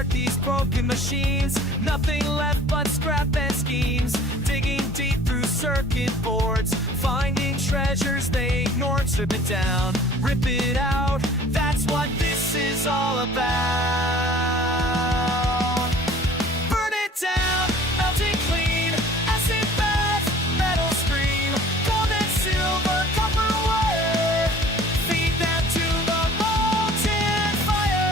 apart these broken machines. Nothing left but scrap and schemes. Digging deep through circuit boards, finding treasures they ignored. Strip it down, rip it out, that's what this is all about. Burn it down, melt it clean, acid bath, metal screen, gold and silver, copper wire. Feed them to the molten fire.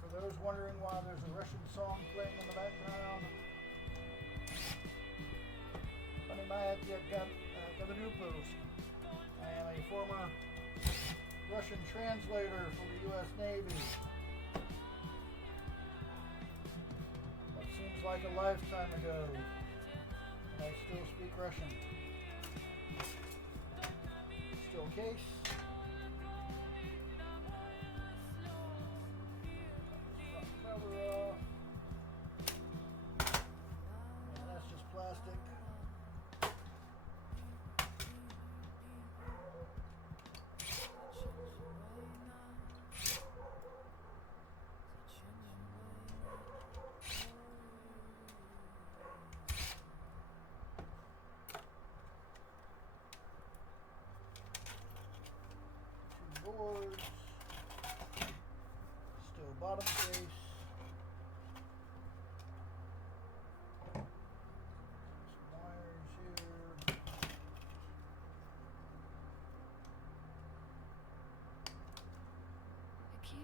For those wondering why there's a Russian song playing in the background, I am a former Russian translator for the U.S. Navy. What seems like a lifetime ago, and I still speak Russian. Still case. Cover off. And that's just plastic. Two boards. Still bottom case.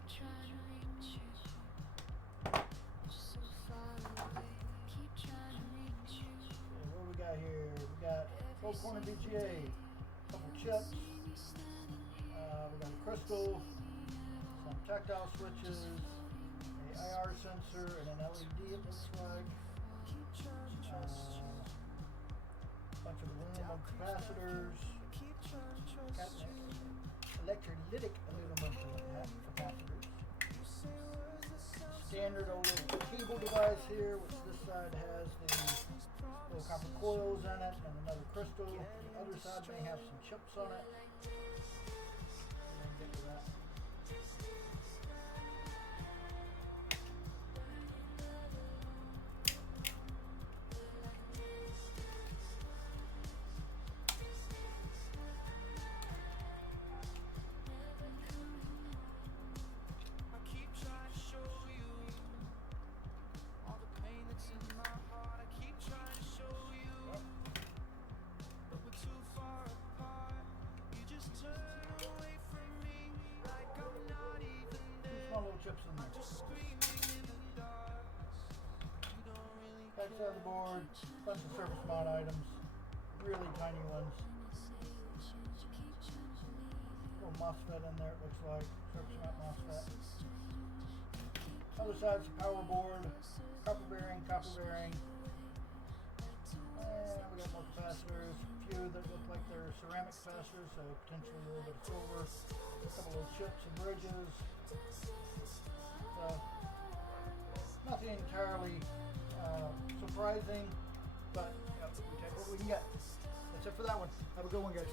Trying to reach you, so far away. Keep trying to reach you. Okay, what do we got here? We got 12-corner VGA, a couple chips. We got a crystal, some tactile switches, a IR sensor, and an LED. It looks like. Bunch of aluminum capacitors. Electrolytic aluminum capacitors. Standard old little cable device here, which this side has the little copper coils in it and another crystal. The other side may have some chips on it. And then get to that. Little chips in there. Backside of the board, bunch of surface mount items, really tiny ones. Little MOSFET in there, it looks like, surface mount MOSFET. Other side's the power board, copper bearing. And we got more capacitors, a few that look like they're ceramic capacitors, so potentially a little bit of silver, a couple of chips and bridges. So, nothing entirely surprising, but we take what we can get. That's it for that one. Have a good one, guys.